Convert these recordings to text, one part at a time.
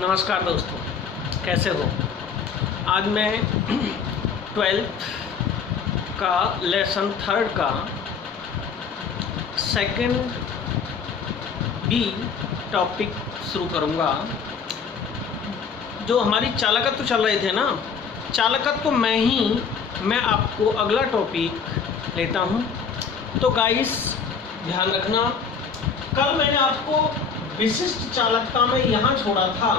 नमस्कार दोस्तों, कैसे हो। आज मैं 12th का लेसन 3 का सेकंड बी टॉपिक शुरू करूँगा। जो हमारी चालकत्व चल रहे थे ना, चालकत्व मैं आपको अगला टॉपिक लेता हूँ। तो गाइस ध्यान रखना, कल मैंने आपको विशिष्ट चालकता में यहाँ छोड़ा था।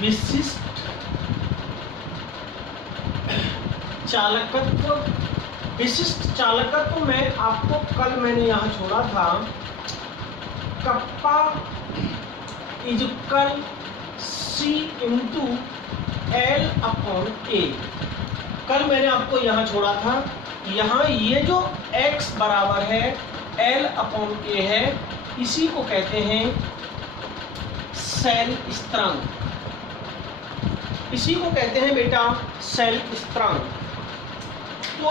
विशिष्ट चालकत्व में आपको कल मैंने यहाँ छोड़ा था। Kappa is equal C into L upon A। कल मैंने आपको यहाँ छोड़ा था। यहाँ ये जो x बराबर है L अपॉन A है, इसी को कहते हैं सेल स्थिरांक। इसी को कहते हैं बेटा सेल स्थिरांक। तो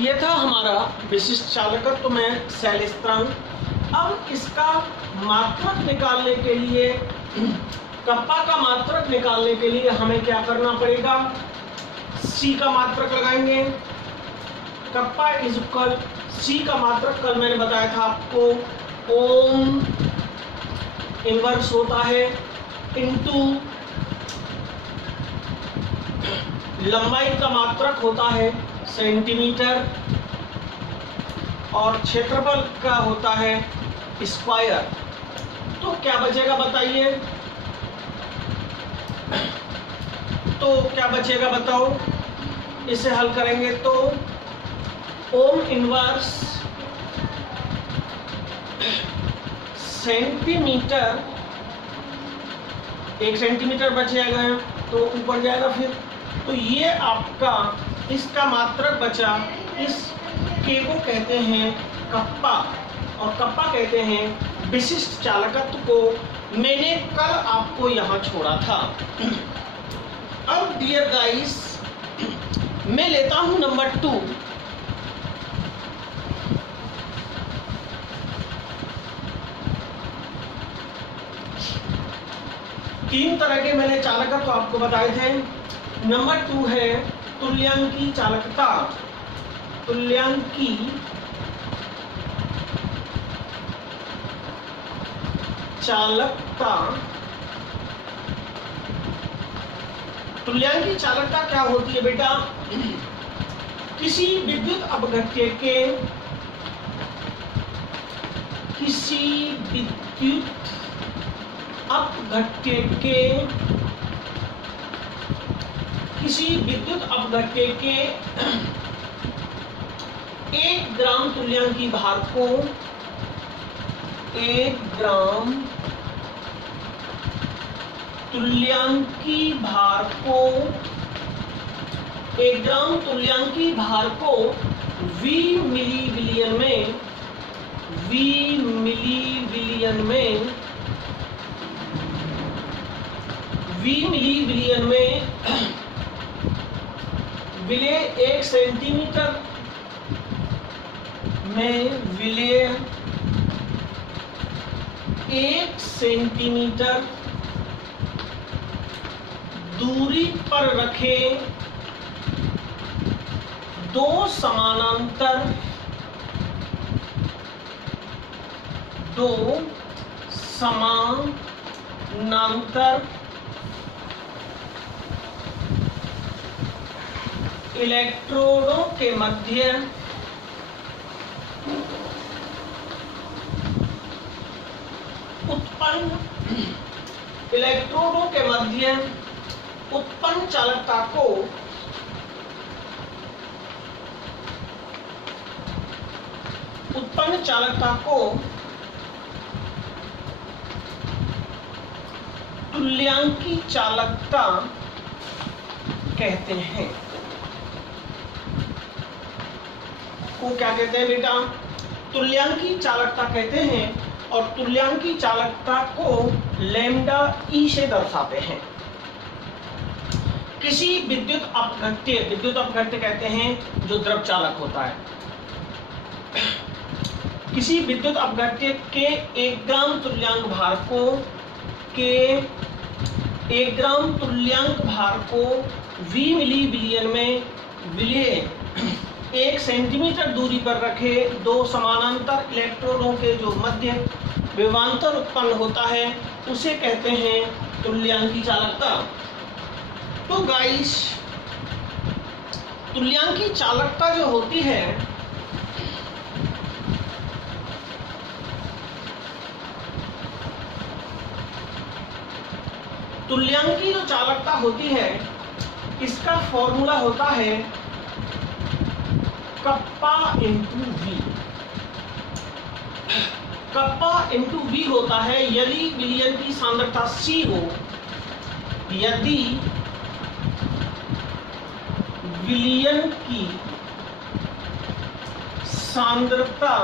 ये था हमारा विशिष्ट चालकत्व में सेल स्थिरांक। अब इसका मात्रक निकालने के लिए, कप्पा का मात्रक निकालने के लिए हमें क्या करना पड़ेगा, C का मात्रक लगाएंगे। कप्पा इज इक्वल C का मात्रक कल मैंने बताया था आपको ओम इनवर्स होता है इनटू लंबाई का मात्रक होता है सेंटीमीटर और क्षेत्रफल का होता है स्क्वायर। तो क्या बचेगा बताइए, तो क्या बचेगा बताओ। इसे हल करेंगे तो ओम इनवर्स सेंटीमीटर, 1 सेंटीमीटर बच जाएगा तो ऊपर जाएगा फिर। तो ये आपका इसका मात्रक बचा। इस के को कहते हैं कप्पा, और कप्पा कहते हैं विशिष्ट चालकत्व को। मैंने कल आपको यहाँ छोड़ा था। अब डियर गाइस, मैं लेता हूँ नंबर 2। तीन तरह के मैंने चालकत्व तो आपको बताए थे। नंबर 2 है तुल्यांकी चालकता। तुल्यांकी चालकता। तुल्यांकी चालकता क्या होती है बेटा, किसी विद्युत अपघट्य के, किसी विद्युत अपघट्य के, किसी विद्युत अपघट्य के 1 ग्राम तुल्यांकी भार को, 1 ग्राम तुल्यांकी भार को, 1 ग्राम तुल्यांकी भार को V मिलीविलियन में, V मिलीविलियन में, V मिलीविलियन में विलेय 1 सेंटीमीटर में, विलेय 1 सेंटीमीटर दूरी पर रखे 2 समानांतर इलेक्ट्रोडों के मध्य उत्पन्न, इलेक्ट्रोडों के मध्य उत्पन्न चालकता को तुल्यांकी चालकता कहते हैं। को क्या कहते हैं बेटा, तुल्यांकी चालकता कहते हैं। और तुल्यांकी चालकता को लैम्डा ई से दर्शाते हैं। किसी विद्युत अपघट्य कहते हैं जो द्रव चालक होता है, किसी विद्युत अपघट्य के 1 ग्राम तुल्यांक भार को V मिली विलियन में विलय 1 सेंटीमीटर दूरी पर रखे 2 समानांतर इलेक्ट्रोडों के जो मध्य विभवांतर उत्पन्न होता है उसे कहते हैं तुल्यांकी चालकता। तो गाइस, तुल्यांकी चालकता जो होती है तुल्यांकी जो चालकता होती है इसका फॉर्मूला होता है kappa into V. Kappa into V होता है यदि विलयन की सांद्रता C हो, यदि विलयन की सांद्रता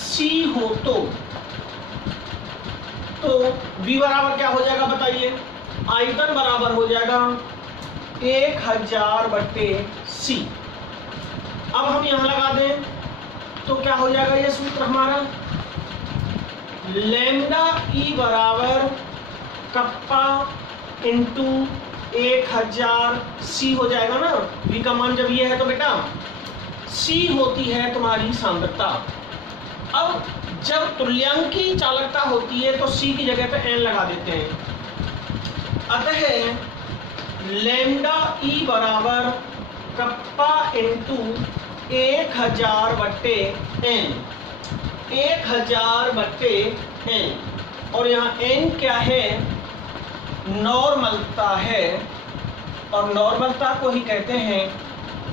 C हो तो V बराबर क्या हो जाएगा बताइए? आयतन बराबर हो जाएगा 1000/C। अब हम यहां लगा दें तो क्या हो जाएगा ये सूत्र हमारा? लैम्डा E बराबर कप्पा इंटू 1000C हो जाएगा ना। V का मान जब ये है तो बेटा C होती है तुम्हारी सांद्रता। अब जब तुल्यांकी चालकता होती है तो C की जगह पे n लगा देते हैं। अतः लैम्डा E बराबर कप्पा इंटू 1000/n 1000/n। और यहाँ n क्या है? नॉर्मलता है, और नॉर्मलता को ही कहते हैं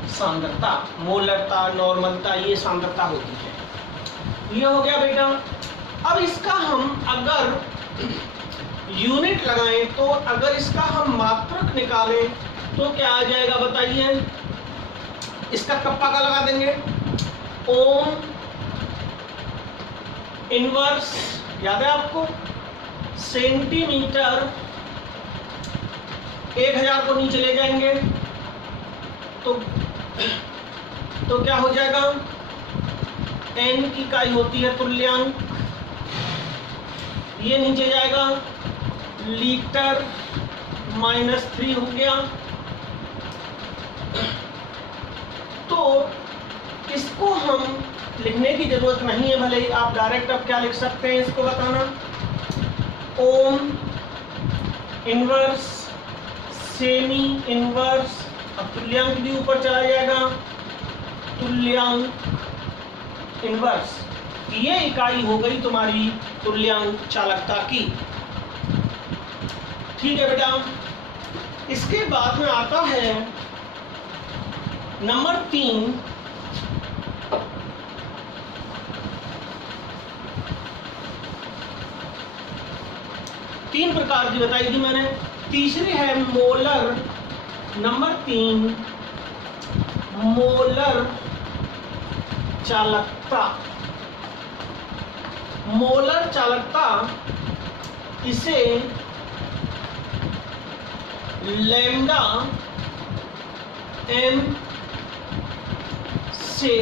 सांद्रता। मोलरता, नॉर्मलता, ये सांद्रता होती है। ये हो गया बेटा। अब इसका हम अगर यूनिट लगाएं तो अगर इसका हम मात्रक निकालें तो क्या आ जाएगा बताइए? इसका कप्पा का लगा देंगे ओम इनवर्स, याद है आपको? सेंटीमीटर 1000 को नीचे ले जाएंगे तो क्या हो जाएगा? n की इकाई होती है तुल्यांक, ये नीचे जाएगा लीटर -3 हो गया। तो इसको हम लिखने की जरूरत नहीं है, भले ही आप डायरेक्ट अब क्या लिख सकते हैं इसको बताना। ओम इनवर्स, सेमी इनवर्स, अब तुल्यांक भी ऊपर चला जाएगा, तुल्यांक इनवर्स। ये इकाई हो गई तुम्हारी तुल्यांक चालकता की। ठीक है बेटा। इसके बाद में आता है नंबर 3, तीन प्रकार की बताई थी मैंने। तीसरी है मोलर। नंबर 3 मोलर चालकता। मोलर चालकता इसे लैम्डा m से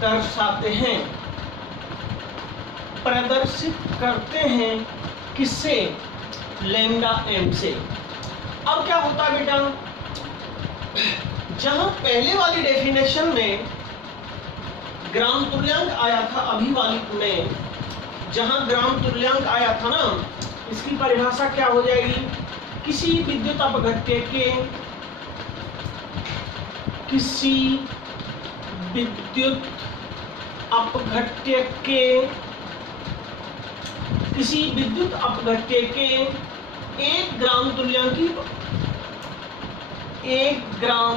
दर्शाते हैं, प्रदर्शित करते हैं। किससे? लैम्डा m से। अब क्या होता है बेटा? जहां पहले वाली डेफिनेशन में ग्राम तुल्यांक आया था, अभी वाली में जहां ग्राम तुल्यांक आया था ना, इसकी परिभाषा क्या हो जाएगी? किसी विद्युत अपघट्य के किसी विद्युत अपघट्य के 1 ग्राम तुल्यांकी 1 ग्राम,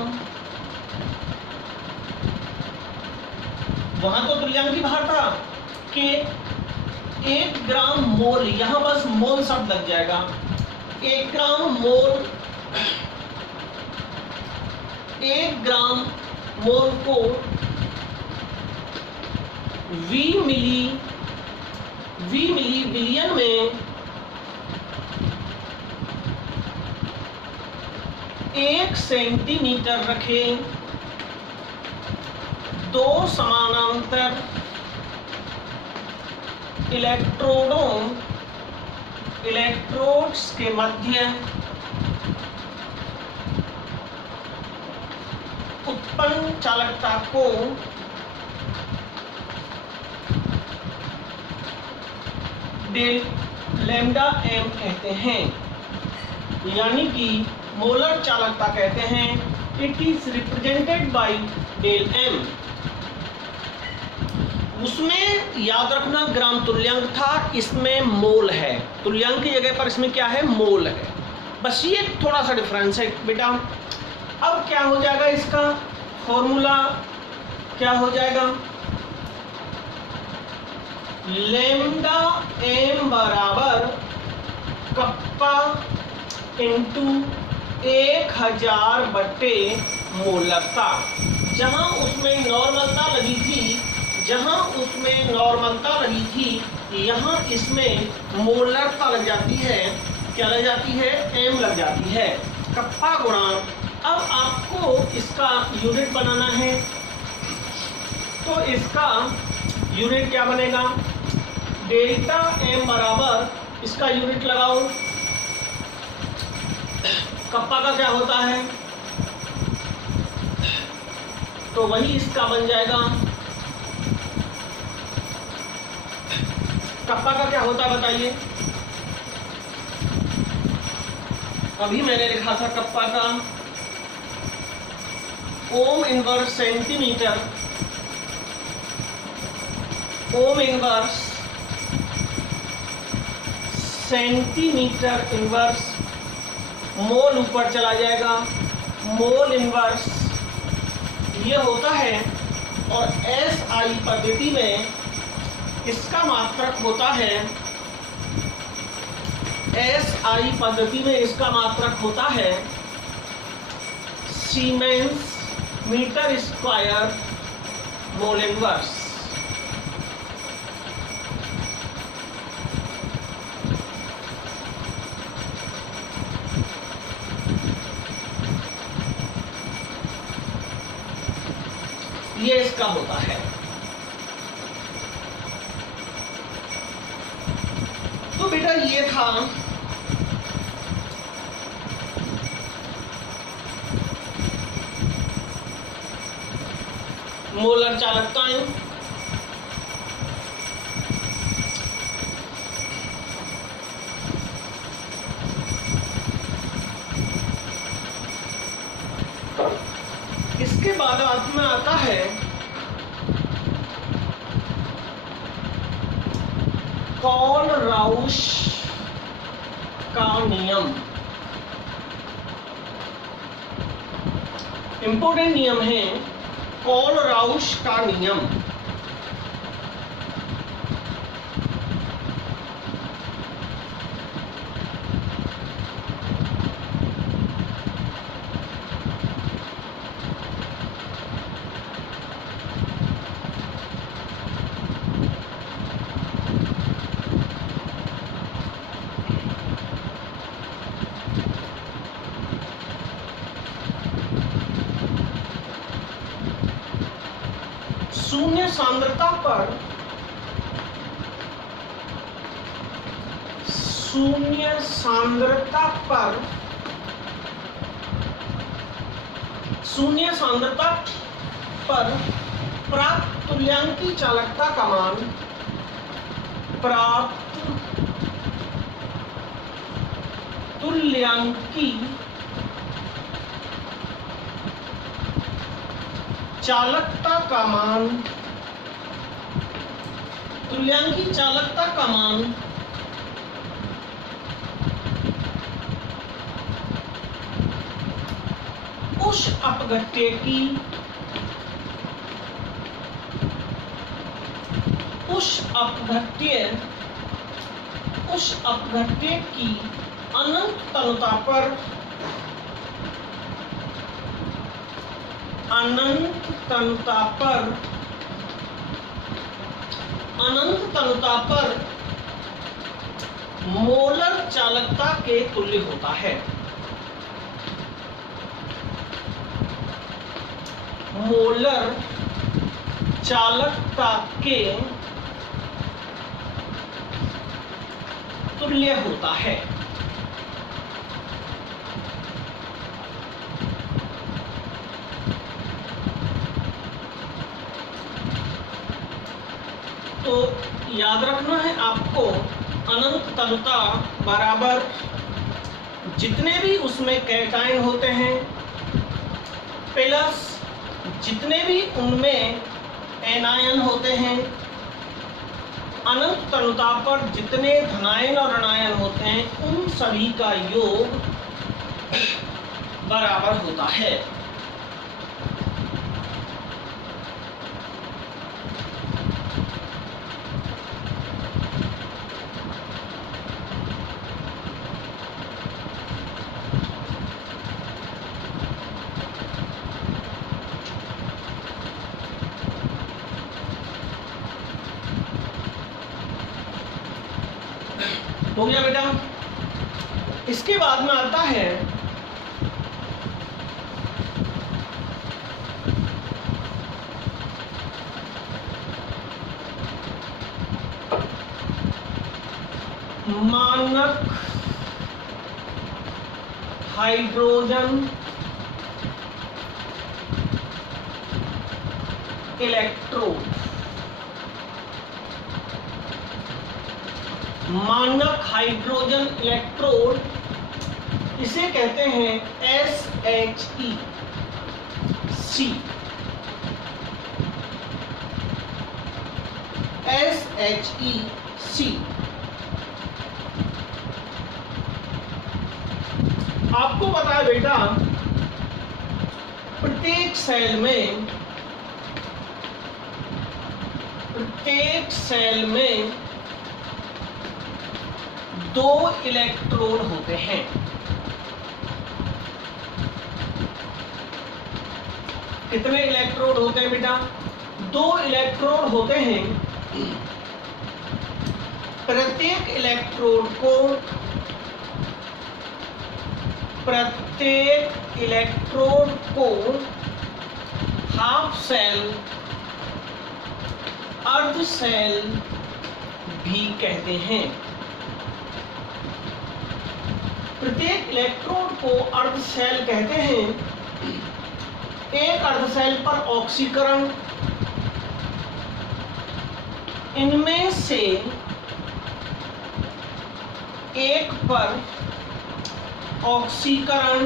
वहां तो तुल्यांकी भार था कि 1 ग्राम मोल, यहां बस मोल शब्द लग जाएगा। 1 ग्राम मोल, 1 ग्राम मोल को V मिली विलियन में 1 सेंटीमीटर रखें दो समानांतर इलेक्ट्रोड्स के मध्य उत्पन्न चालकता को लैम्डा एम कहते हैं, यानी कि मोलर चालकता कहते हैं। It is represented by del M. उसमें याद रखना ग्राम तुल्यांक था, इसमें मोल है। तुल्यांक की जगह पर इसमें क्या है, मोल है। बस ये थोड़ा सा डिफरेंस है बेटा। अब क्या हो जाएगा, इसका फॉर्मूला क्या हो जाएगा, लैम्डा एम बराबर कप्पा इंटू 1000 बटे मोलरता। जहां उसमें नॉर्मलता लगी थी, यहाँ इसमें मोलरता लग जाती है। क्या लग जाती है, एम लग जाती है, कप्पा गुणा। अब आपको इसका यूनिट बनाना है, तो इसका यूनिट क्या बनेगा, डेल्टा एम बराबर, इसका यूनिट लगाओ, कप्पा का क्या होता है, तो वही इसका बन जाएगा। कप्पा का क्या होता है बताइए, अभी मैंने लिखा था कप्पा का ohm inverse centimetre, ohm inverse centimetre inverse, mole ऊपर चला जाएगा, मोल इनवर्स ये होता है। और SI पद्धति में इसका मात्रक होता है, SI पद्धति में इसका मात्रक होता है siemens metre square mole inverse. ये इसका होता है। तो बेटा ये था मोलर चालकताएं। इसके बाद में आता है कॉलराउश का नियम। इंपॉर्टेंट नियम है कॉलराउश का नियम। शून्य सांद्रता पर प्राप्त तुल्यांकी चालकता का मान, प्राप्त तुल्यांकी चालकता का मान, तुल्यांकी चालकता का मान उस अपघट्य की अनंत तनुता पर मोलर चालकता के तुल्य होता है। मोलर चालकता के तुल्य होता है। तो याद रखना है आपको, अनंत तनुता बराबर जितने भी उसमें कैटायन होते हैं प्लस जितने भी उनमें एनायन होते हैं, अनंत तनुता पर जितने धनायन और ऋणायन होते हैं उन सभी का योग बराबर होता है। हो गया बेटा। इसके बाद में आता है मानक हाइड्रोजन इलेक्ट्रोड। मानक हाइड्रोजन इलेक्ट्रोड, इसे कहते हैं SHEC। SHEC आपको पता है बेटा, प्रत्येक सेल में 2 इलेक्ट्रोड होते हैं। कितने इलेक्ट्रोड होते हैं बेटा? 2 इलेक्ट्रोड होते हैं। प्रत्येक इलेक्ट्रोड को हाफ सेल, अर्ध सेल भी कहते हैं। प्रत्येक इलेक्ट्रोड को अर्ध सेल कहते हैं। एक अर्ध सेल पर ऑक्सीकरण, इनमें से एक पर ऑक्सीकरण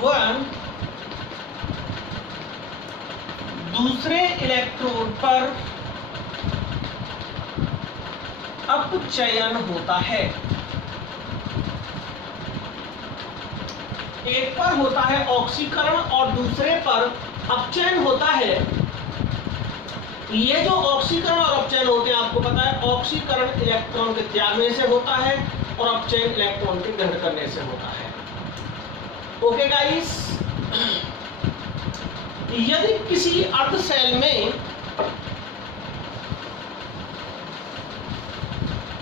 व दूसरे इलेक्ट्रोड पर अपचयन होता है। एक पर होता है ऑक्सीकरण और दूसरे पर अपचयन होता है। ये जो ऑक्सीकरण और अपचयन होते हैं, आपको पता है ऑक्सीकरण इलेक्ट्रॉन के त्यागने से होता है और अपचयन इलेक्ट्रॉन के ग्रहण करने से होता है। ओके गाइस, यदि किसी अर्ध सेल में,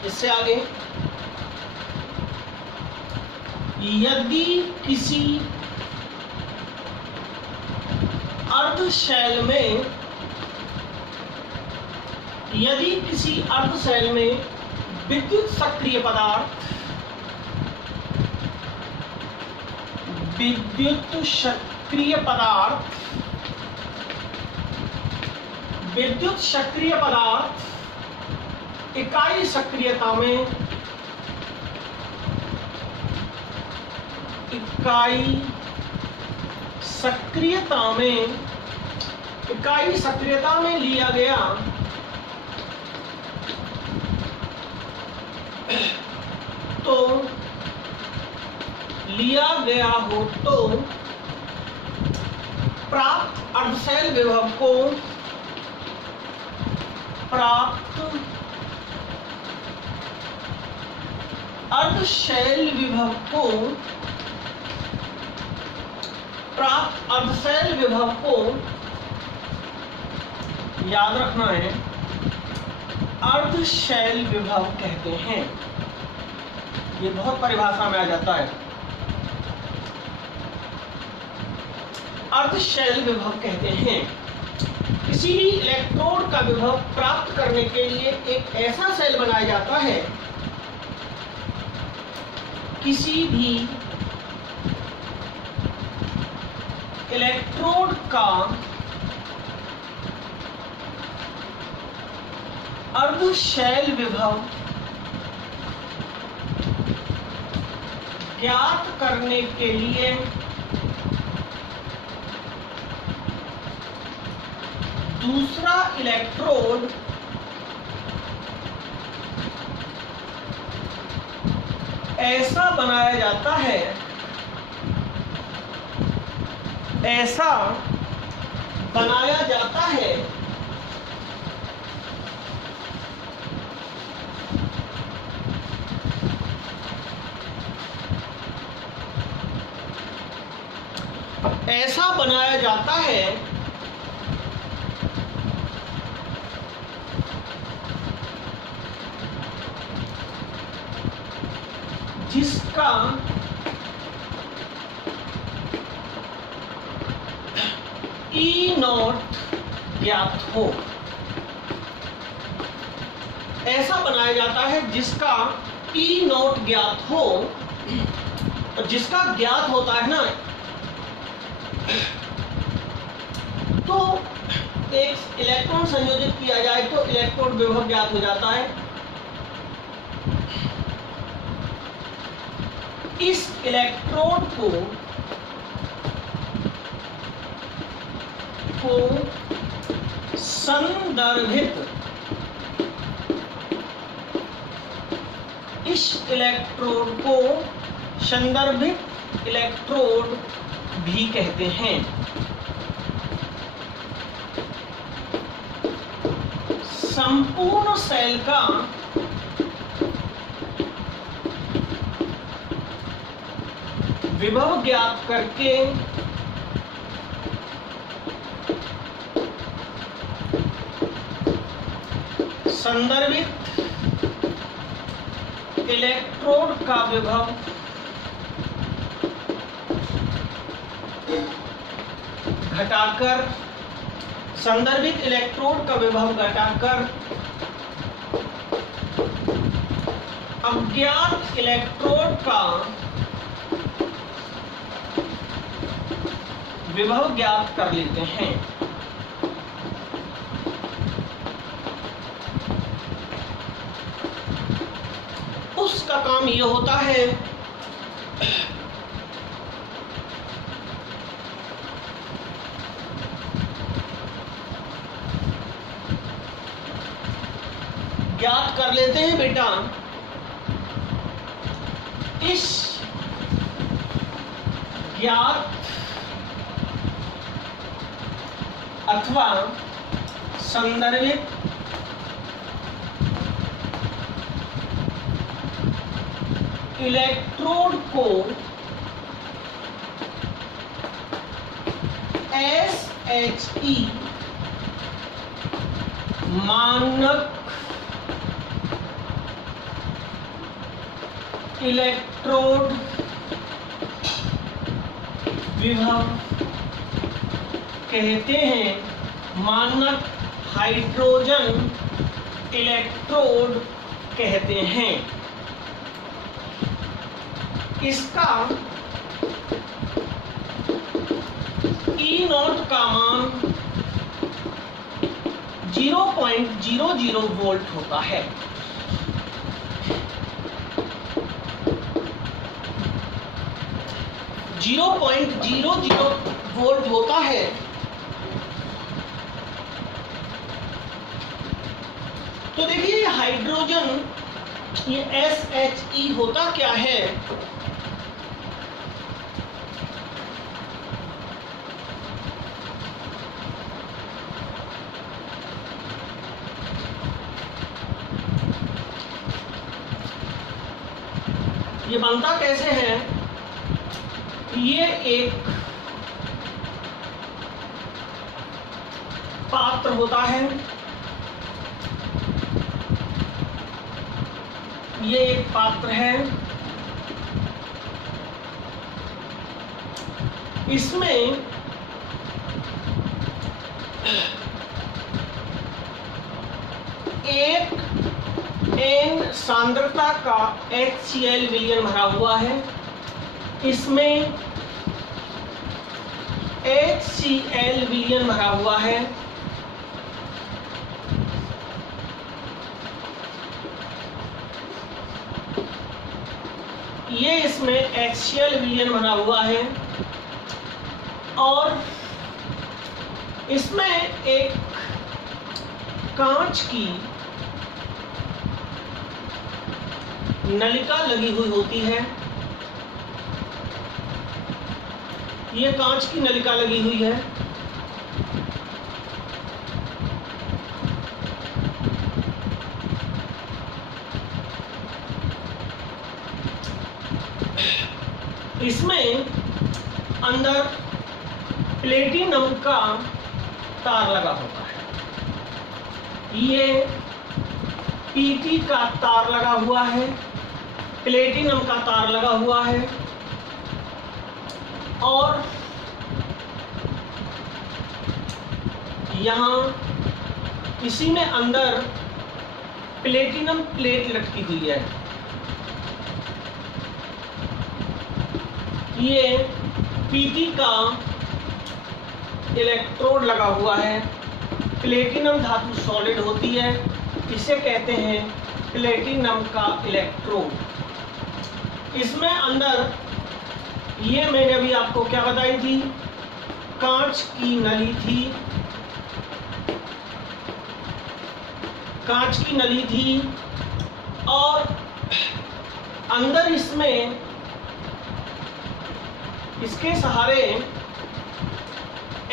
इससे आगे, यदि किसी अर्ध सेल में विद्युत सक्रिय पदार्थ इकाई सक्रियता में लिया गया हो तो प्राप्त अर्धशैल विभव को याद रखना है, अर्धशैल विभव कहते हैं। ये बहुत परिभाषा में आ जाता है। अर्धशैल विभव कहते हैं। किसी भी इलेक्ट्रोड का विभव प्राप्त करने के लिए एक ऐसा सेल बनाया जाता है, किसी भी इलेक्ट्रोड का अर्धशैल विभव ज्ञात करने के लिए दूसरा इलेक्ट्रोड ऐसा बनाया जाता है, ऐसा बनाया जाता है ऐसा बनाया जाता है जिसका E नॉट ज्ञात हो। ऐसा बनाया जाता है जिसका E नॉट ज्ञात हो। और जिसका ज्ञात होता है ना, तो एक इलेक्ट्रॉन संयोजित किया जाए तो इलेक्ट्रोड विभव ज्ञात हो जाता है। इस इलेक्ट्रोड को संदर्भित, इस इलेक्ट्रोड को संदर्भित इलेक्ट्रोड भी कहते हैं। संपूर्ण सेल का विभव ज्ञात करके संदर्भित इलेक्ट्रोड का विभव घटाकर, संदर्भित इलेक्ट्रोड का विभव घटाकर अज्ञात इलेक्ट्रोड का विभव ज्ञात कर लेते हैं। उसका काम यह होता है ज्ञात कर लेते हैं बेटा, इस ज्ञात अथवा संदर्भित इलेक्ट्रोड को SHE मानक इलेक्ट्रोड विभव कहते हैं। मानक हाइड्रोजन इलेक्ट्रोड कहते हैं। इसका E नॉट का मान 0.00 वोल्ट होता है। वोल्ट होता है। तो देखिए हाइड्रोजन, ये SHE होता क्या है? ये बनता कैसे है? ये एक पात्र होता है, ये एक पात्र है, इसमें एक N सांद्रता का HCl विलयन भरा हुआ है, इसमें HCl विलयन भरा हुआ है, ये इसमें HCl विलयन भरा हुआ है और इसमें एक कांच की नलिका लगी हुई होती है। ये कांच की नलिका लगी हुई है। इसमें अंदर प्लेटिनम का तार लगा होता है। ये पीटी का तार लगा हुआ है, प्लेटिनम का तार लगा हुआ है और यहाँ इसी में अंदर प्लेटिनम प्लेट लटकी हुई है। ये पीटी का इलेक्ट्रोड लगा हुआ है। प्लेटिनम धातु सॉलिड होती है, इसे कहते हैं प्लेटिनम का इलेक्ट्रोड। इसमें अंदर ये मैंने अभी आपको क्या बताई थी, कांच की नली थी, कांच की नली थी और अंदर इसमें इसके सहारे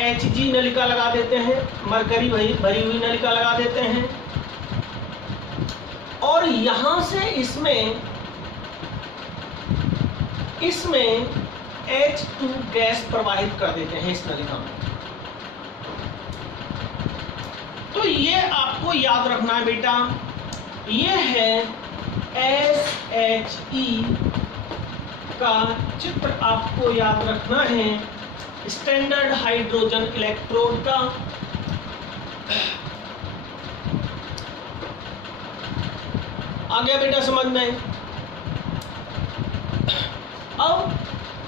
Hg नलिका लगा देते हैं, मरकरी भरी हुई नलिका लगा देते हैं और यहां से इसमें H2 गैस प्रवाहित कर देते हैं इस नलिका में। तो ये आपको याद रखना है बेटा, ये है SHE का चित्र आपको याद रखना है, स्टैंडर्ड हाइड्रोजन इलेक्ट्रोड का। आ गया बेटा समझ में? अब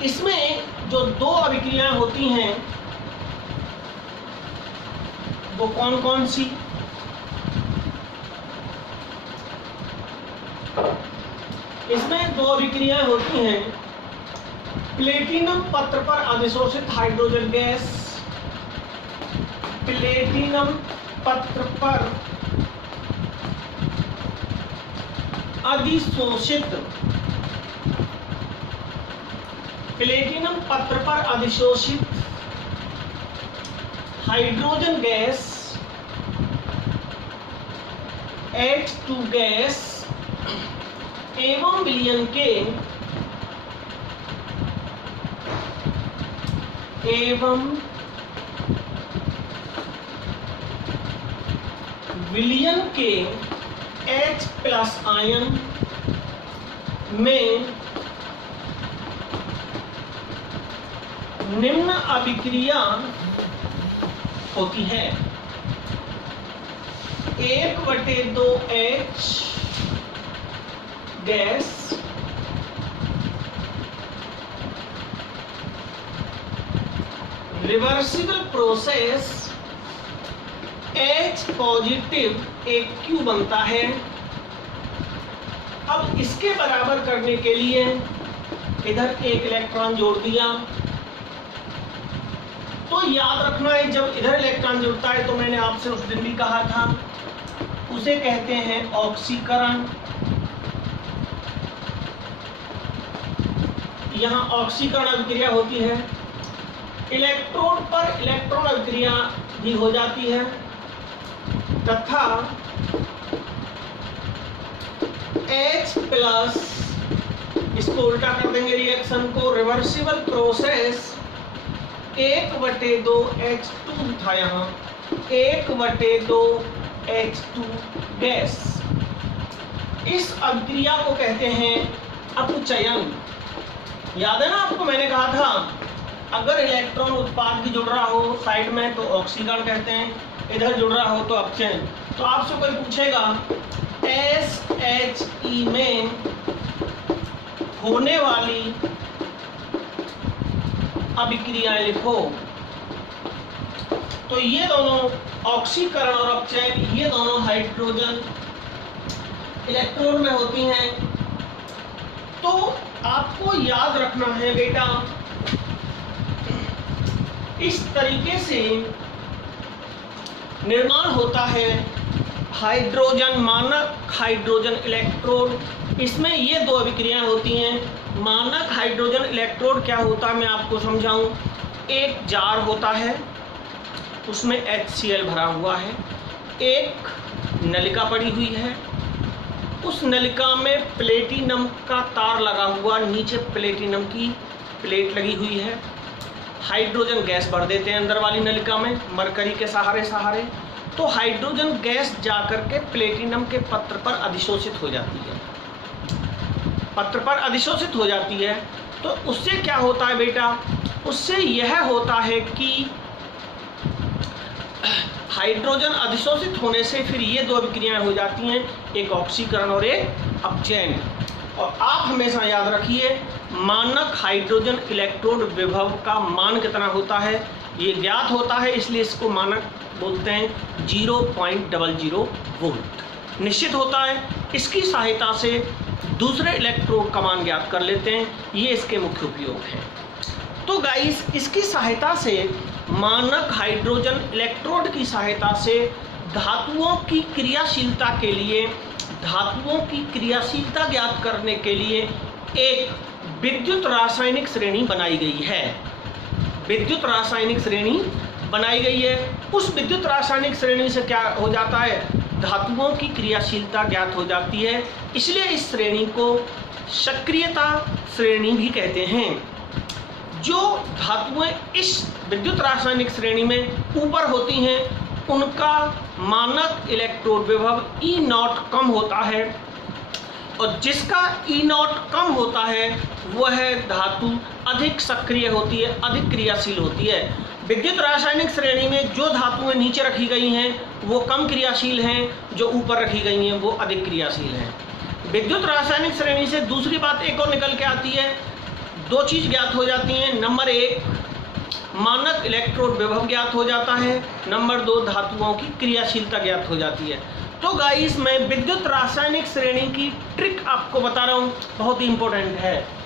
इसमें जो दो अभिक्रियाएं होती हैं वो कौन कौन सी? इसमें दो अभिक्रियाएं होती हैं, प्लेटिनम पत्र पर अधिशोषित हाइड्रोजन गैस, प्लेटिनम पत्र पर अधिशोषित, प्लेटिनम पत्र पर अधिशोषित हाइड्रोजन गैस H2 गैस एवं विलयन के H+ आयन में निम्न अभिक्रिया होती है। 1/2H gas reversible process H positive AQ बनता है। अब इसके बराबर करने के लिए इधर एक इलेक्ट्रॉन जोड़ दिया, तो याद रखना है जब इधर इलेक्ट्रॉन जुड़ता है तो मैंने आपसे उस दिन भी कहा था उसे कहते हैं ऑक्सीकरण। यहाँ ऑक्सीकरण अभिक्रिया होती है, इलेक्ट्रोड पर इलेक्ट्रॉन अभिक्रिया भी हो जाती है तथा H+ इसको उल्टा कर देंगे रिएक्शन को, रिवर्सिबल प्रोसेस 1/2H2 था, यहाँ 1/2H2 गैस। इस अभिक्रिया को कहते हैं अपचयन। याद है ना आपको, मैंने कहा था अगर इलेक्ट्रॉन उत्पाद भी जुड़ रहा हो साइड में तो ऑक्सीकरण कहते हैं, इधर जुड़ रहा हो तो अपचयन। तो आपसे कोई पूछेगा SHE में होने वाली अभिक्रियाएं लिखो, तो ये दोनों ऑक्सीकरण और अपचयन, ये दोनों हाइड्रोजन इलेक्ट्रोड में होती हैं। तो आपको याद रखना है बेटा, इस तरीके से निर्माण होता है हाइड्रोजन, मानक हाइड्रोजन इलेक्ट्रोड। इसमें ये दो अभिक्रियाएं होती हैं। मानक हाइड्रोजन इलेक्ट्रोड क्या होता है मैं आपको समझाऊं। एक जार होता है, उसमें HCl भरा हुआ है, एक नलिका पड़ी हुई है, उस नलिका में प्लेटिनम का तार लगा हुआ, नीचे प्लेटिनम की प्लेट लगी हुई है। हाइड्रोजन गैस भर देते हैं अंदर वाली नलिका में मरकरी के सहारे। तो हाइड्रोजन गैस जाकर के प्लेटिनम के पत्र पर अधिशोषित हो जाती है, पत्र पर अधिशोषित हो जाती है। तो उससे क्या होता है बेटा, उससे यह होता है कि हाइड्रोजन अधिशोषित होने से फिर ये दो अभिक्रियाएं हो जाती हैं, एक ऑक्सीकरण और एक अपचयन। और आप हमेशा याद रखिए, मानक हाइड्रोजन इलेक्ट्रोड विभव का मान कितना होता है ये ज्ञात होता है, इसलिए इसको मानक बोलते हैं 0.00 वोल्ट निश्चित होता है। इसकी सहायता से दूसरे इलेक्ट्रोड का मान ज्ञात कर लेते हैं, ये इसके मुख्य उपयोग हैं। तो गाइस, इसकी सहायता से मानक हाइड्रोजन इलेक्ट्रोड की सहायता से धातुओं की क्रियाशीलता के लिए, धातुओं की क्रियाशीलता ज्ञात करने के लिए एक विद्युत रासायनिक श्रेणी बनाई गई है। विद्युत रासायनिक श्रेणी बनाई गई है। उस विद्युत रासायनिक श्रेणी से क्या हो जाता है, धातुओं की क्रियाशीलता ज्ञात हो जाती है। इसलिए इस श्रेणी को सक्रियता श्रेणी भी कहते हैं। जो धातुएं इस विद्युत रासायनिक श्रेणी में ऊपर होती हैं उनका मानक इलेक्ट्रोड विभव E0 कम होता है, और जिसका E0 कम होता है वह धातु अधिक सक्रिय होती है, अधिक क्रियाशील होती है। विद्युत रासायनिक श्रेणी में जो धातुएं नीचे रखी गई हैं वो कम क्रियाशील हैं, जो ऊपर रखी गई हैं वो अधिक क्रियाशील हैं। विद्युत रासायनिक श्रेणी से दूसरी बात एक और निकल के आती है, दो चीज ज्ञात हो जाती हैं। नंबर एक, मानक इलेक्ट्रोड विभव ज्ञात हो जाता है। नंबर दो, धातुओं की क्रियाशीलता ज्ञात हो जाती है। तो गाइस, मैं विद्युत रासायनिक श्रेणी की ट्रिक आपको बता रहा हूँ, बहुत ही इंपॉर्टेंट है।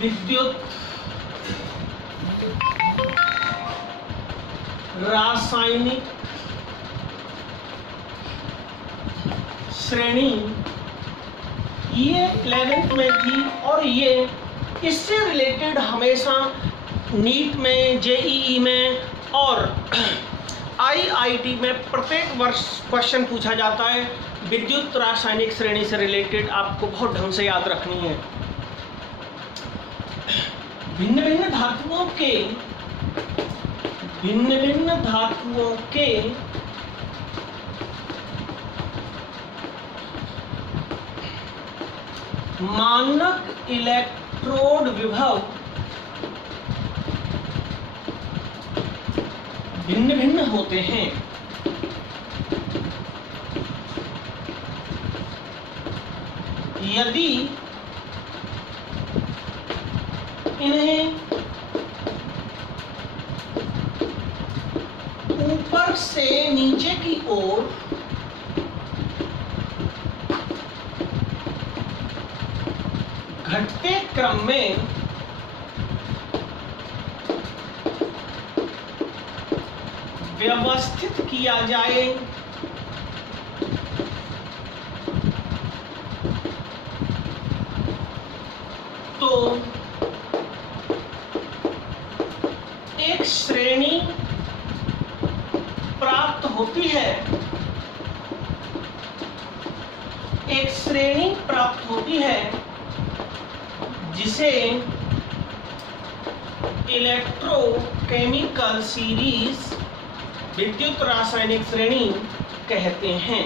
विद्युत रासायनिक श्रेणी ये 11th में थी, और ये इससे रिलेटेड हमेशा नीट में, जेईई में और आईआईटी में प्रत्येक वर्ष क्वेश्चन पूछा जाता है। विद्युत रासायनिक श्रेणी से रिलेटेड आपको बहुत ढंग से याद रखनी है। भिन्न भिन्न धातुओं के मानक इलेक्ट्रोड विभव भिन्न भिन्न होते हैं। यदि इन्हें ऊपर से नीचे की ओर घटते क्रम में व्यवस्थित किया जाए तो एक श्रेणी प्राप्त होती है। एक श्रेणी प्राप्त होती है जिसे इलेक्ट्रोकेमिकल सीरीज विद्युत रासायनिक श्रेणी कहते हैं।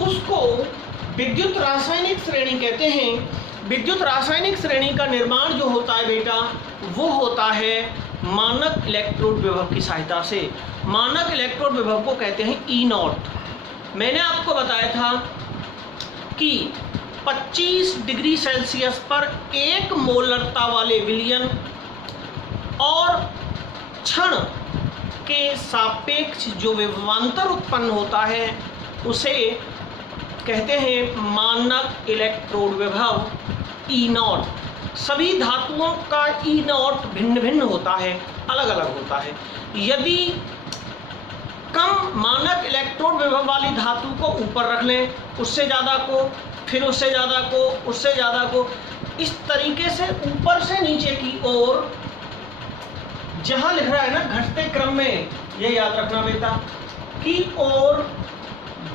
उसको विद्युत रासायनिक श्रेणी कहते हैं। विद्युत रासायनिक श्रेणी का निर्माण जो होता है बेटा, वो होता है मानक इलेक्ट्रोड विभव की सहायता से। मानक इलेक्ट्रोड विभव को कहते हैं E0। मैंने आपको बताया था कि 25 डिग्री सेल्सियस पर 1 मोलरता वाले विलयन और क्षण के सापेक्ष जो विभवांतर उत्पन्न होता है उसे कहते हैं मानक इलेक्ट्रोड विभव E0। सभी धातुओं का E0 भिन्न भिन्न होता है, अलग अलग होता है। यदि कम मानक इलेक्ट्रोड विभव वाली धातु को ऊपर रख लें, उससे ज़्यादा को, फिर उससे ज़्यादा को, उससे ज़्यादा को, इस तरीके से ऊपर से नीचे की ओर, जहाँ लिख रहा है ना घटते क्रम में, ये याद रखना बेटा, की ओर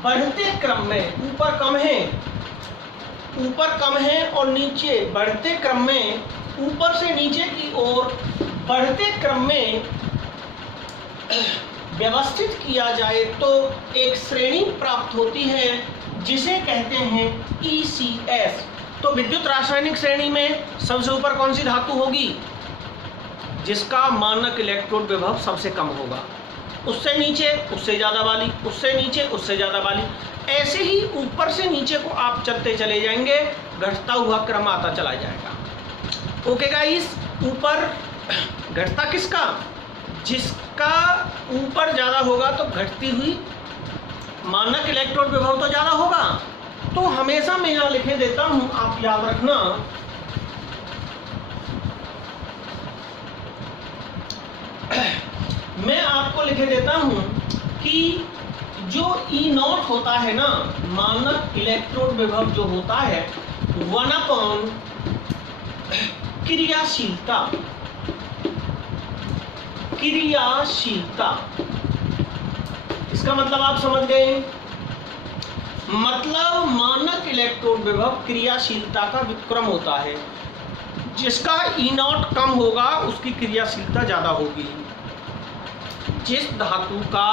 बढ़ते क्रम में, ऊपर कम है और नीचे बढ़ते क्रम में, ऊपर से नीचे की ओर बढ़ते क्रम में व्यवस्थित किया जाए तो एक श्रेणी प्राप्त होती है जिसे कहते हैं ECS। तो विद्युत रासायनिक श्रेणी में सबसे ऊपर कौन सी धातु होगी? जिसका मानक इलेक्ट्रोड विभव सबसे कम होगा। उससे नीचे उससे ज़्यादा वाली, उससे नीचे उससे ज़्यादा वाली, ऐसे ही ऊपर से नीचे को आप चलते चले जाएंगे, घटता हुआ क्रम आता चला जाएगा। ओके गाइस, ऊपर घटता किसका? जिसका ऊपर ज़्यादा होगा तो घटती हुई मानक इलेक्ट्रोड विभव तो ज़्यादा होगा। तो हमेशा मैं यहाँ लिखे देता हूँ, आप याद रखना, मैं आपको लिखे देता हूं कि जो E0 होता है ना, मानक इलेक्ट्रोड विभव जो होता है 1/, क्रियाशीलता। इसका मतलब आप समझ गए? मतलब मानक इलेक्ट्रोड विभव क्रियाशीलता का विक्रम होता है। जिसका E0 कम होगा उसकी क्रियाशीलता ज़्यादा होगी। जिस धातु का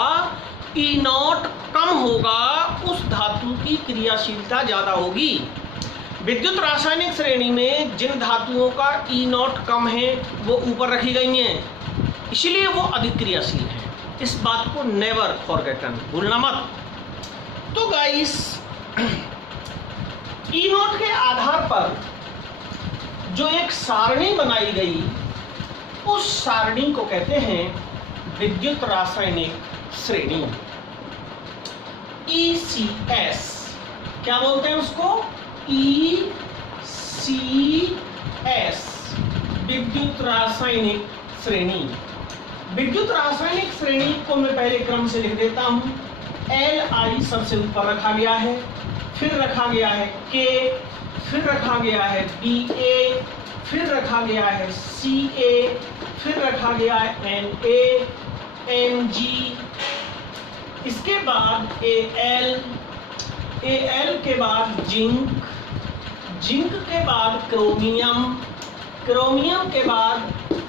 E0 कम होगा उस धातु की क्रियाशीलता ज़्यादा होगी। विद्युत रासायनिक श्रेणी में जिन धातुओं का E0 कम है वो ऊपर रखी गई हैं, इसलिए वो अधिक क्रियाशील है। इस बात को नेवर फॉरगेटन, भूलना मत। तो गाइस, E0 के आधार पर जो एक सारणी बनाई गई, उस सारणी को कहते हैं विद्युत रासायनिक श्रेणी, ECS। क्या बोलते हैं उसको? ECS, विद्युत रासायनिक श्रेणी। विद्युत रासायनिक श्रेणी को मैं पहले क्रम से लिख देता हूं। Li सबसे ऊपर रखा गया है, फिर रखा गया है K, फिर रखा गया है Ba, फिर रखा गया है Ca, फिर रखा गया है Na, Mg, इसके बाद Al, Al के बाद जिंक, जिंक के बाद क्रोमियम, क्रोमियम के बाद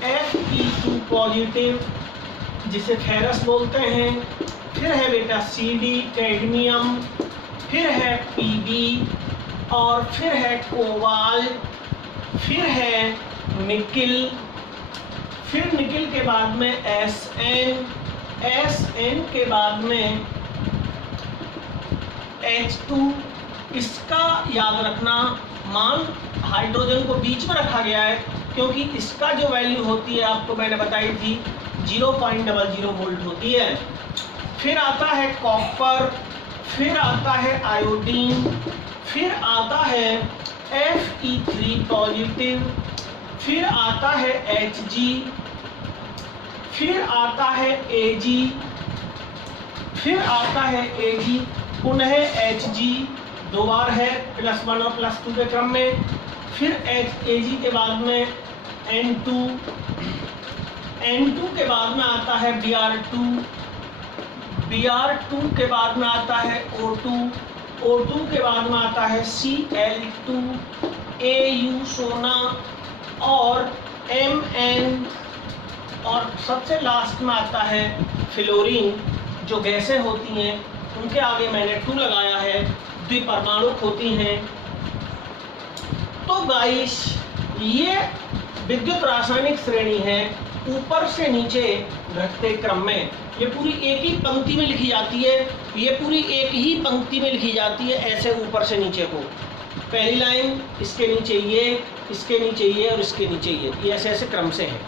Fe2 पॉजिटिव जिसे फेरस बोलते हैं, फिर है बेटा Cd कैडमियम, फिर है Pb और फिर है कोबाल्ट, फिर है निकिल, फिर निकिल के बाद में Sn, Sn के बाद में H2। इसका याद रखना, मान हाइड्रोजन को बीच में रखा गया है क्योंकि इसका जो वैल्यू होती है आपको मैंने बताई थी 0.00 वोल्ट होती है। फिर आता है कॉपर, फिर आता है आयोडीन, फिर आता है Fe3 पॉजिटिव, फिर आता है Hg, फिर आता है Ag, फिर आता है Ag, पुनः Hg, दो बार है +1 और +2 के क्रम में, फिर Ag के बाद में N2, N2 के बाद में आता है Br2, Br2 के बाद में आता है O2, O2 के बाद में आता है Cl2, Au सोना और Mn, और सबसे लास्ट में आता है फ्लोरीन। जो गैसें होती हैं उनके आगे मैंने 2 लगाया है, द्विपरमाणुक होती हैं। तो गाइस ये विद्युत रासायनिक श्रेणी है, ऊपर से नीचे घटते क्रम में। ये पूरी एक ही पंक्ति में लिखी जाती है, ये पूरी एक ही पंक्ति में लिखी जाती है, ऐसे ऊपर से नीचे को। पहली लाइन, इसके नीचे ये, इसके नीचे ये और इसके नीचे ये ऐसे ऐसे क्रम से है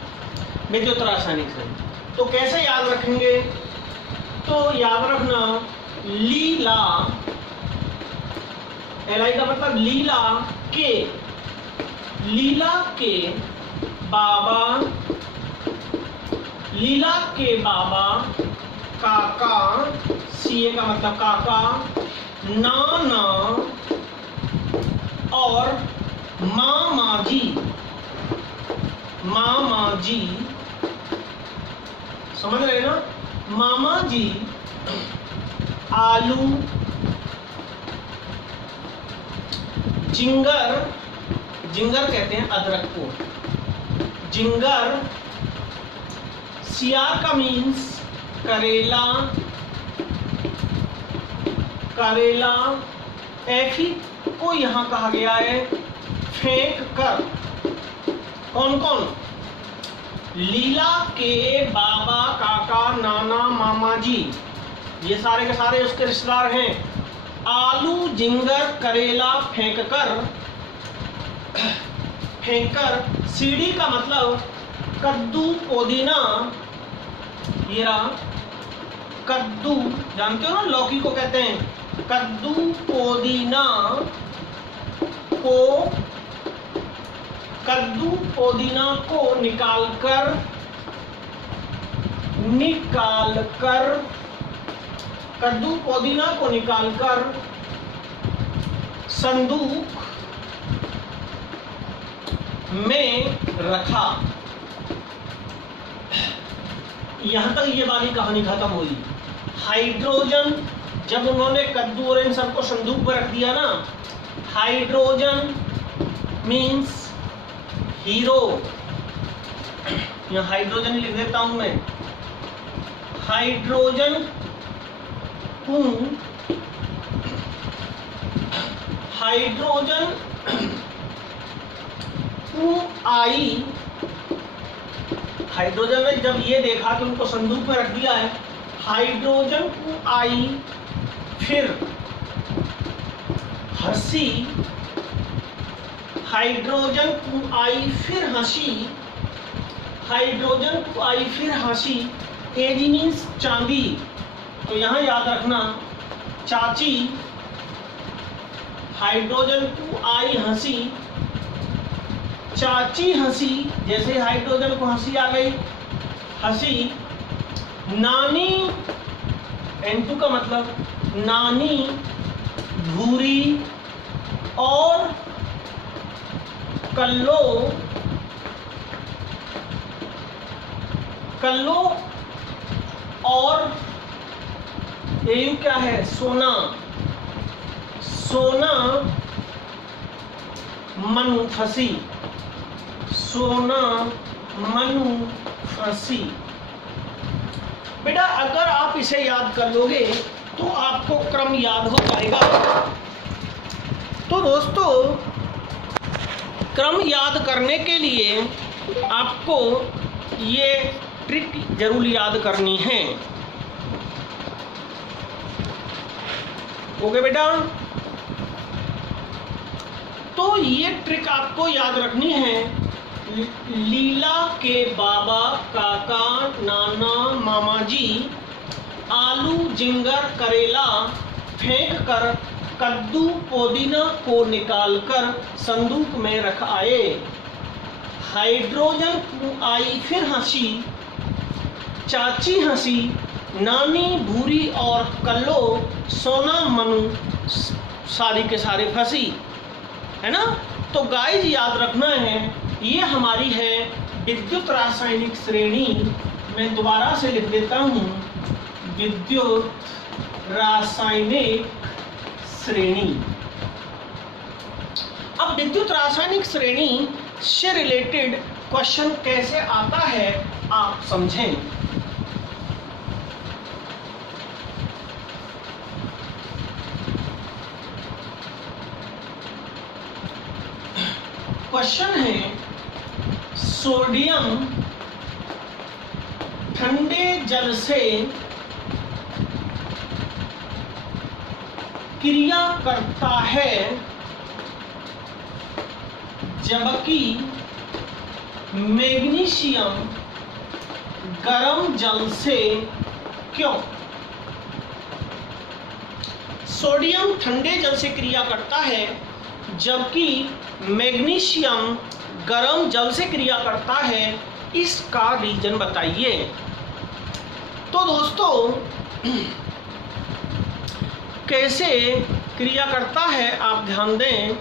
विद्युत रासायनिक श्रेणी। तो कैसे याद रखेंगे? तो याद रखना, लीला, Li का मतलब लीला के, लीला के बाबा, लीला के बाबा, काका, Ca का मतलब काका, नाना और मामा जी, मामा जी, समझ रहे ना? मामा जी आलू, जिंगर, जिंगर कहते हैं अदरक को, जिंगर, सियार का मीन्स करेला, करेला, एफी को यहाँ कहा गया है फेंक कर। कौन कौन? लीला के बाबा, काका, नाना, मामा जी, ये सारे के सारे उसके रिश्तेदार हैं। आलू, जिंगर, करेला फेंक कर, फेंक कर। सीढ़ी का मतलब कद्दू, पुदीना, ये रहा कद्दू, जानते हो ना लौकी को कहते हैं कद्दू, पुदीना को, कद्दू पुदीना को निकाल कर, निकाल कर, कद्दू पुदीना को निकाल कर संदूक में रखा। यहां तक ये वाली कहानी खत्म हुई। हाइड्रोजन, जब उन्होंने कद्दू और इन सबको संदूक में रख दिया ना, हाइड्रोजन मीन्स हीरो, यहाँ हाइड्रोजन लिख देता हूं मैं। हाइड्रोजन को, हाइड्रोजन को आई, हाइड्रोजन ने जब ये देखा कि उनको संदूक में रख दिया है, हाइड्रोजन को आई फिर हंसी, हाइड्रोजन को आई फिर हंसी, हाइड्रोजन को आई फिर हंसी। एजी मीन्स चांदी, तो यहां याद रखना चाची, हाइड्रोजन को आई हंसी, चाची हंसी, जैसे हाइड्रोजन को हंसी आ गई, हंसी। नानी, N2 का मतलब नानी भूरी और कल्लो, कल्लो और एयू क्या है? सोना, सोना मनु फंसी, सोना मनु फंसी। बेटा अगर आप इसे याद कर लोगे तो आपको क्रम याद हो जाएगा। तो दोस्तों क्रम याद करने के लिए आपको ये ट्रिक जरूर याद करनी है। ओके बेटा, तो ये ट्रिक आपको याद रखनी है। लीला के बाबा, काका, नाना, मामा जी आलू, जिंगर, करेला फेंक कर कद्दू, पुदीना को निकालकर संदूक में रख आए। हाइड्रोजन को आई फिर हंसी, चाची हंसी, नानी भूरी और कल्लो, सोना मनु सारी के सारे फंसी, है ना। तो गाइस याद रखना है, ये हमारी है विद्युत रासायनिक श्रेणी। मैं दोबारा से लिख देता हूँ, विद्युत रासायनिक श्रेणी। अब विद्युत रासायनिक श्रेणी से रिलेटेड क्वेश्चन कैसे आता है आप समझें। क्वेश्चन है सोडियम ठंडे जल से क्रिया करता है जबकि मैग्नीशियम गर्म जल से क्यों। सोडियम ठंडे जल से क्रिया करता है जबकि मैग्नीशियम गर्म जल से क्रिया करता है, इसका रीजन बताइए। तो दोस्तों कैसे क्रिया करता है आप ध्यान दें।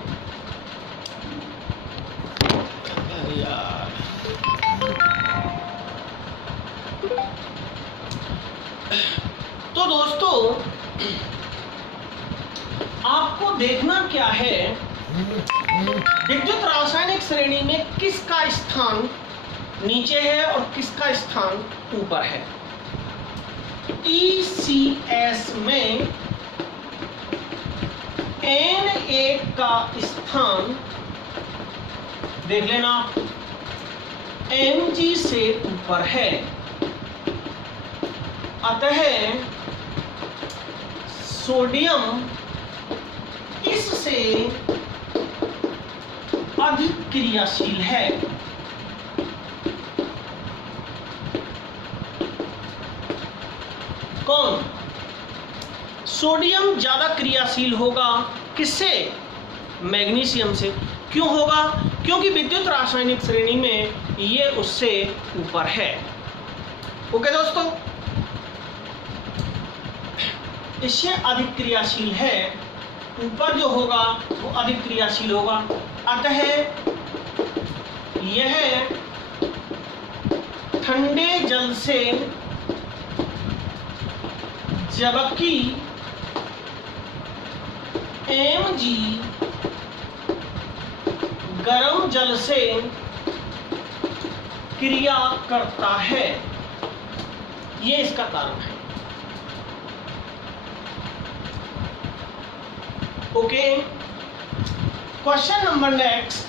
तो दोस्तों आपको देखना क्या है, विद्युत रासायनिक श्रेणी में किसका स्थान नीचे है और किसका स्थान ऊपर है। ECS में Na का स्थान देख लेना Mg से ऊपर है, अतः सोडियम इससे अधिक क्रियाशील है। कौन? सोडियम ज्यादा क्रियाशील होगा किससे? मैग्नीशियम से। क्यों होगा? क्योंकि विद्युत रासायनिक श्रेणी में ये उससे ऊपर है। ओके दोस्तों, इससे अधिक क्रियाशील है, ऊपर जो होगा वो अधिक क्रियाशील होगा, अतः यह ठंडे जल से जबकि Mg गर्म जल से क्रिया करता है, ये इसका कारण है। Okay, question number next.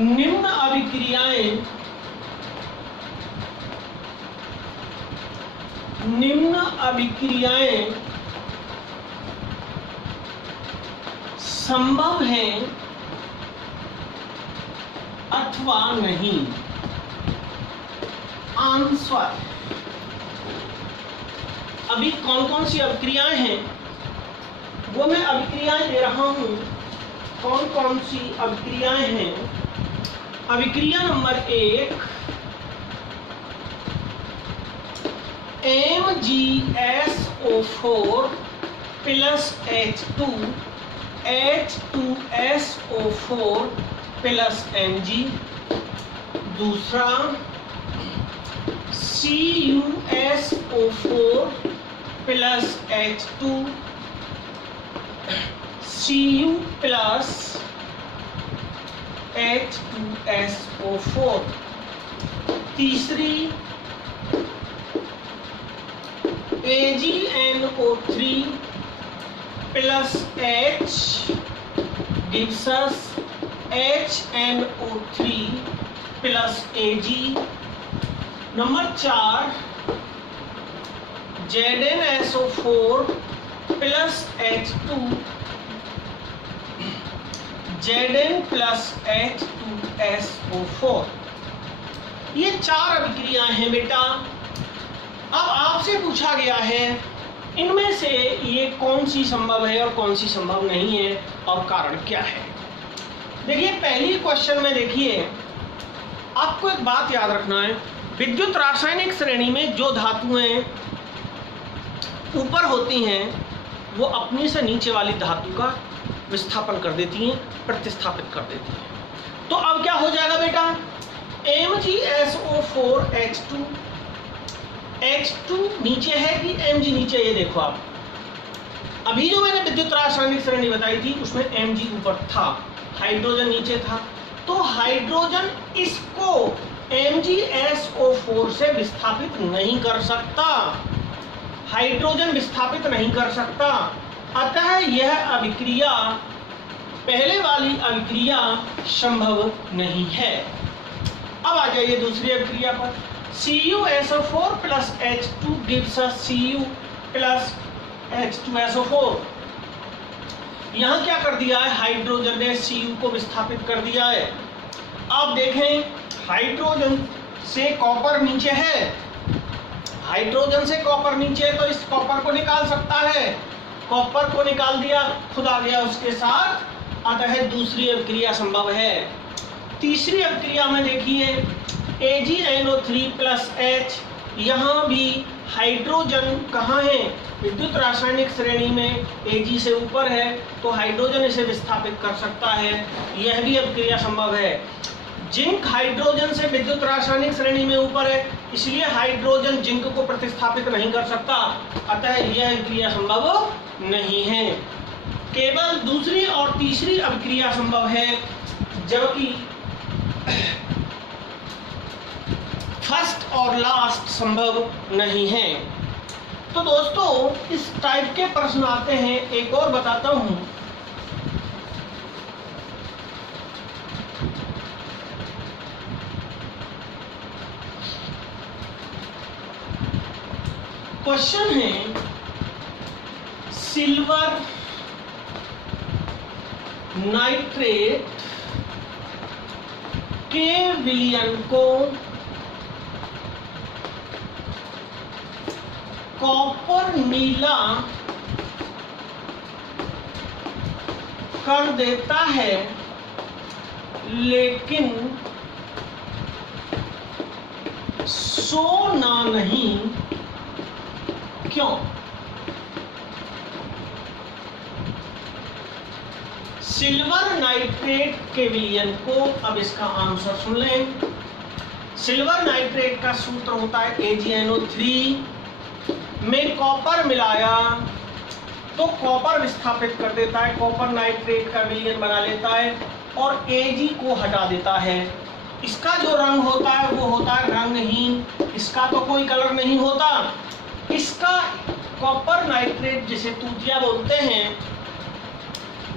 निम्न अभिक्रियाएं संभव हैं अथवा नहीं। आंसर, अभी कौन कौन सी अभिक्रियाएं हैं वो मैं अभिक्रियाएं दे रहा हूं। कौन कौन सी अभिक्रियाएं हैं? अभिक्रिया number 1 MgSO4 plus H2 H2SO4 plus Mg। दूसरा CuSO4 plus H2 Cu plus H2SO4। तीसरी AgNO3 plus H gives us HNO3 plus Ag। Number 4 ZnSO4 plus H2 Zn plus H2SO4। ये 4 अभिक्रियाएं हैं बेटा। अब आपसे पूछा गया है इनमें से ये कौन सी संभव है और कौन सी संभव नहीं है और कारण क्या है। देखिए पहली क्वेश्चन में देखिए, आपको एक बात याद रखना है, विद्युत रासायनिक श्रेणी में जो धातुएं ऊपर होती हैं वो अपनी से नीचे वाली धातु का विस्थापन कर देती हैं, प्रतिस्थापित कर देती हैं। तो अब क्या हो जाएगा बेटा, MgSO4H2, H2 नीचे है कि Mg नीचे, ये देखो आप, अभी जो मैंने विद्युत रासायनिक श्रेणी बताई थी उसमें Mg ऊपर था, हाइड्रोजन नीचे था, तो हाइड्रोजन इसको MgSO4 से विस्थापित नहीं कर सकता, हाइड्रोजन विस्थापित नहीं कर सकता, अतः यह अभिक्रिया, पहले वाली अभिक्रिया संभव नहीं है। अब आ जाइए दूसरी अभिक्रिया पर, CuSO4 plus H2 gives us Cu plus H2SO4। यहाँ क्या कर दिया है, हाइड्रोजन ने Cu को विस्थापित कर दिया है। आप देखें हाइड्रोजन से कॉपर नीचे है, हाइड्रोजन से कॉपर नीचे है, तो इस कॉपर को निकाल सकता है, कॉपर को निकाल दिया, खुद आ गया उसके साथ, अतः दूसरी अभिक्रिया संभव है। तीसरी अभिक्रिया में देखिए AgNO3 plus H, यहाँ भी हाइड्रोजन कहाँ है, विद्युत रासायनिक श्रेणी में Ag से ऊपर है, तो हाइड्रोजन इसे विस्थापित कर सकता है, यह भी अभिक्रिया संभव है। जिंक हाइड्रोजन से विद्युत रासायनिक श्रेणी में ऊपर है, इसलिए हाइड्रोजन जिंक को प्रतिस्थापित नहीं कर सकता, अतः यह अभिक्रिया संभव नहीं है। केवल दूसरी और तीसरी अभिक्रिया संभव है, जबकि फर्स्ट और लास्ट संभव नहीं है। तो दोस्तों इस टाइप के प्रश्न आते हैं। एक और बताता हूं, क्वेश्चन है सिल्वर नाइट्रेट के विलयन को कॉपर नीला कर देता है, लेकिन सोना नहीं, क्यों? सिल्वर नाइट्रेट के विलयन को, अब इसका आंसर सुन लें। सिल्वर नाइट्रेट का सूत्र होता है AgNO3 में कॉपर मिलाया तो कॉपर विस्थापित कर देता है, कॉपर नाइट्रेट का विलयन बना लेता है और Ag को हटा देता है। इसका जो रंग होता है वो होता है रंगहीन, इसका तो कोई कलर नहीं होता। इसका कॉपर नाइट्रेट जिसे तूतिया बोलते हैं,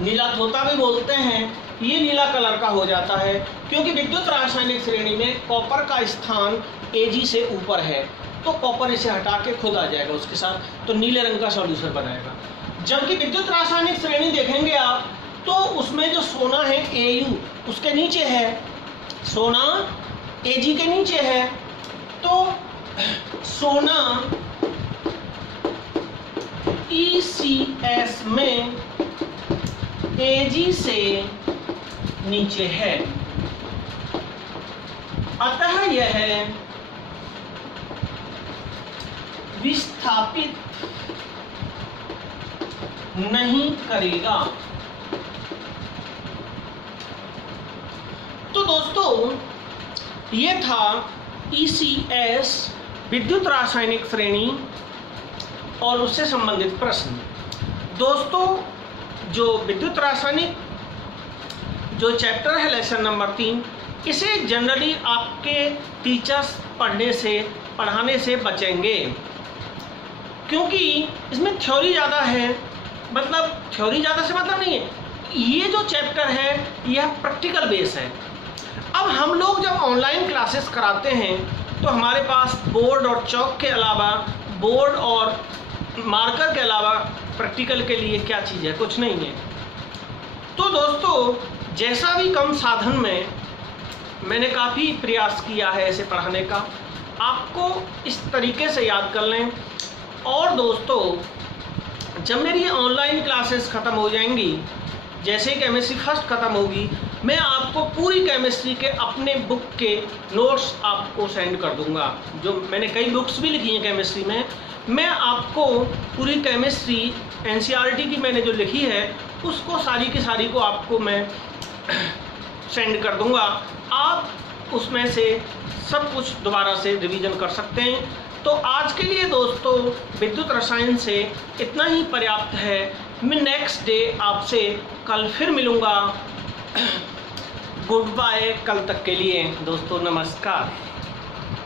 नीला तोता भी बोलते हैं, ये नीला कलर का हो जाता है, क्योंकि विद्युत रासायनिक श्रेणी में कॉपर का स्थान Ag से ऊपर है, तो कॉपर इसे हटा के खुद आ जाएगा उसके साथ, तो नीले रंग का सॉल्यूशन बनाएगा। जबकि विद्युत रासायनिक श्रेणी देखेंगे आप तो उसमें जो सोना है Au उसके नीचे है, सोना Ag के नीचे है, तो सोना ECS में Ag से नीचे है, अतः यह विस्थापित नहीं करेगा। तो दोस्तों ये था ECS विद्युत रासायनिक श्रेणी और उससे संबंधित प्रश्न। दोस्तों जो विद्युत रासायनिक जो चैप्टर है लेसन नंबर 3, इसे जनरली आपके टीचर्स पढ़ाने से बचेंगे, क्योंकि इसमें थ्योरी ज़्यादा है। मतलब थ्योरी ज़्यादा से मतलब नहीं है, ये जो चैप्टर है यह प्रैक्टिकल बेस है। अब हम लोग जब ऑनलाइन क्लासेस कराते हैं तो हमारे पास बोर्ड और चौक के अलावा, बोर्ड और मार्कर के अलावा प्रैक्टिकल के लिए क्या चीज़ है? कुछ नहीं है। तो दोस्तों जैसा भी कम साधन में मैंने काफ़ी प्रयास किया है ऐसे पढ़ाने का, आपको इस तरीके से याद कर लें। और दोस्तों जब मेरी ऑनलाइन क्लासेस ख़त्म हो जाएंगी, जैसे केमिस्ट्री फर्स्ट ख़त्म होगी, मैं आपको पूरी केमिस्ट्री के अपने बुक के नोट्स आपको सेंड कर दूंगा। जो मैंने कई बुक्स भी लिखी हैं केमिस्ट्री में, मैं आपको पूरी केमिस्ट्री NCERT की मैंने जो लिखी है उसको सारी की सारी को आपको मैं सेंड कर दूंगा, आप उसमें से सब कुछ दोबारा से रिवीजन कर सकते हैं। तो आज के लिए दोस्तों विद्युत रसायन से इतना ही पर्याप्त है। मैं नेक्स्ट डे आपसे कल फिर मिलूँगा। गुड बाय, कल तक के लिए दोस्तों, नमस्कार।